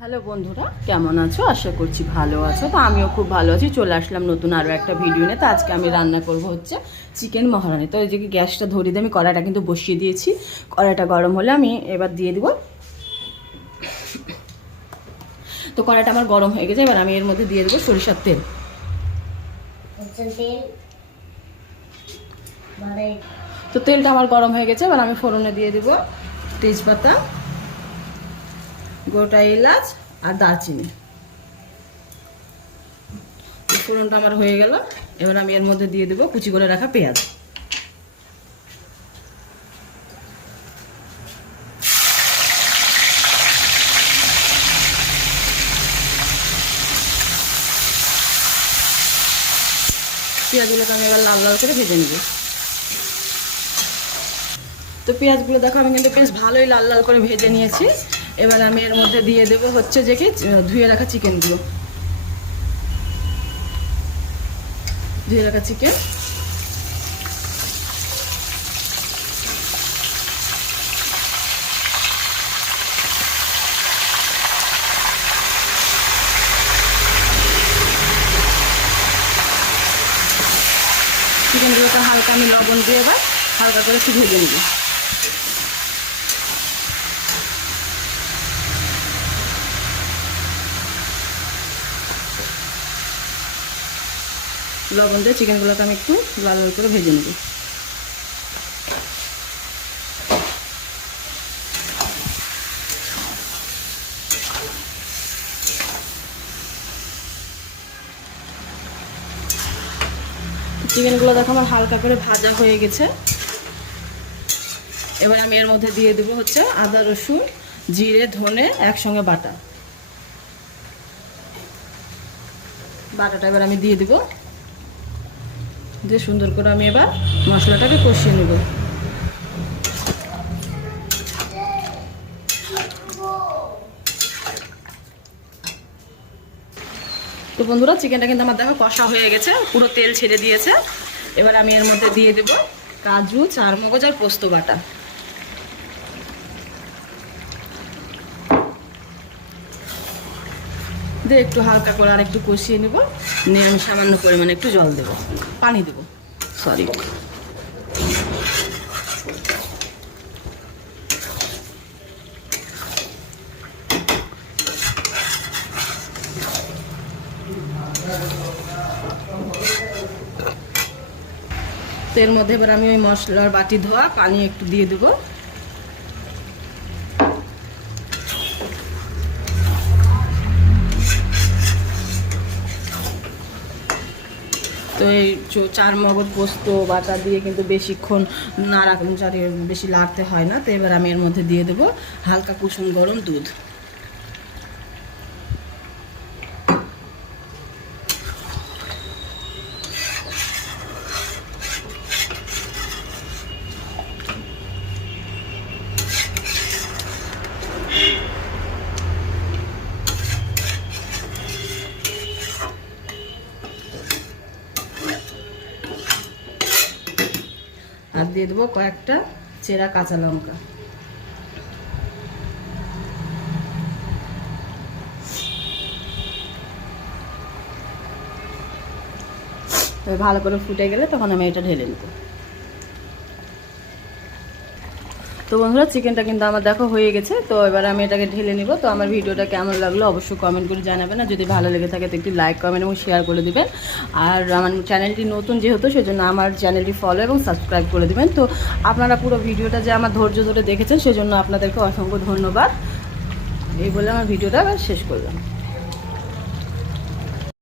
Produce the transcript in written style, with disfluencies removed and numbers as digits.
Hello বন্ধুরা, কেমন আছো? আশা করছি ভালো আছো। তো আমিও খুব ভালো আছি। চলে আসলাম নতুন আরও একটা ভিডিও নিয়ে। তো আজকে আমি রান্না করব হচ্ছে চিকেন মহারানি। তো এই যে গ্যাসটা ধরিয়ে দিয়ে আমি কড়াইটা কিন্তু বসিয়ে দিয়েছি। কড়াইটা গরম হলে আমি এবার দিয়ে দিব। তো কড়াইটা আমার গরম হয়ে গেছে, এবার আমি এর মধ্যে দিয়ে দেবো সরিষার তেল। তো তেলটা আমার গরম হয়ে গেছে, এবার আমি ফোড়নে দিয়ে দিব তেজপাতা, গোটা এলাচ আর দারচিনি। ফোড়নটা আমার হয়ে গেল, এবার আমি এর মধ্যে দিয়ে দেবো কুচি করে রাখা পেঁয়াজ। পেঁয়াজগুলোকে আমি এবার লাল লাল করে ভেজে নেব। তো পেঁয়াজগুলো দেখো আমি কিন্তু বেশ ভালোই লাল লাল করে ভেজে নিয়েছি। এবার আমি এর মধ্যে দিয়ে দেবো হচ্ছে যে কি ধুয়ে রাখা চিকেনগুলো। ধুয়ে রাখা চিকেন চিকেনগুলোকে হালকা আমি লবণ দিয়ে এবার হালকা করে একটু ভেজে নেব। লবণ দিয়ে চিকেনগুলোকে আমি একটু লাল লাল করে ভেজে নেব। চিকেনগুলো দেখো আমার হালকা করে ভাজা হয়ে গেছে। এবার আমি এর মধ্যে দিয়ে দেবো হচ্ছে আদা রসুন জিরে ধনে একসঙ্গে বাটাটা এবার আমি দিয়ে দেবো। দিয়ে সুন্দর করে আমি এবার মশলাটাকে কষিয়ে নেব। তো বন্ধুরা, চিকেনটা কিন্তু আমার দেখো কষা হয়ে গেছে, পুরো তেল ছেড়ে দিয়েছে। এবার আমি এর মধ্যে দিয়ে দেব কাজু চারমগজ আর পোস্ত বাটা। দিয়ে একটু হালকা করে আর একটু কষিয়ে নেব। নিয়ে আমি সামান্য পরিমাণে একটু জল দেব, পানি দেব, সরি। তো এর মধ্যে এবার আমি ওই মশলার বাটি ধোয়া পানি একটু দিয়ে দেবো। তো এই চারমগজ পোস্ত বাটা দিয়ে কিন্তু বেশিক্ষণ না রাখুন, বেশি লাগতে হয় না। তো এবার আমি এর মধ্যে দিয়ে দেবো হালকা কুসুম গরম দুধ। আর দিয়ে দেবো কয়েকটা চেরা কাঁচা লঙ্কা। ভালো করে ফুটে গেলে তখন আমি এটা ঢেলে নেব। তো বন্ধুরা, চিকেনটা কিন্তু আমার দেখো হয়ে গেছে। তো এবার আমি এটাকে ঢেলে নিব। তো আমার ভিডিওটা কেমন লাগলো অবশ্যই কমেন্ট করে জানাবেন। আর যদি ভালো লেগে থাকে তো একটু লাইক কমেন্ট এবং শেয়ার করে দিবেন। আর আমার চ্যানেলটি নতুন যেহেতু সেজন্য আমার চ্যানেলটি ফলো এবং সাবস্ক্রাইব করে দিবেন। তো আপনারা পুরো ভিডিওটা যে আমার ধৈর্য ধরে দেখেছেন সেজন্য আপনাদেরকে অসংখ্য ধন্যবাদ। এই বলে আমার ভিডিওটা শেষ করলাম।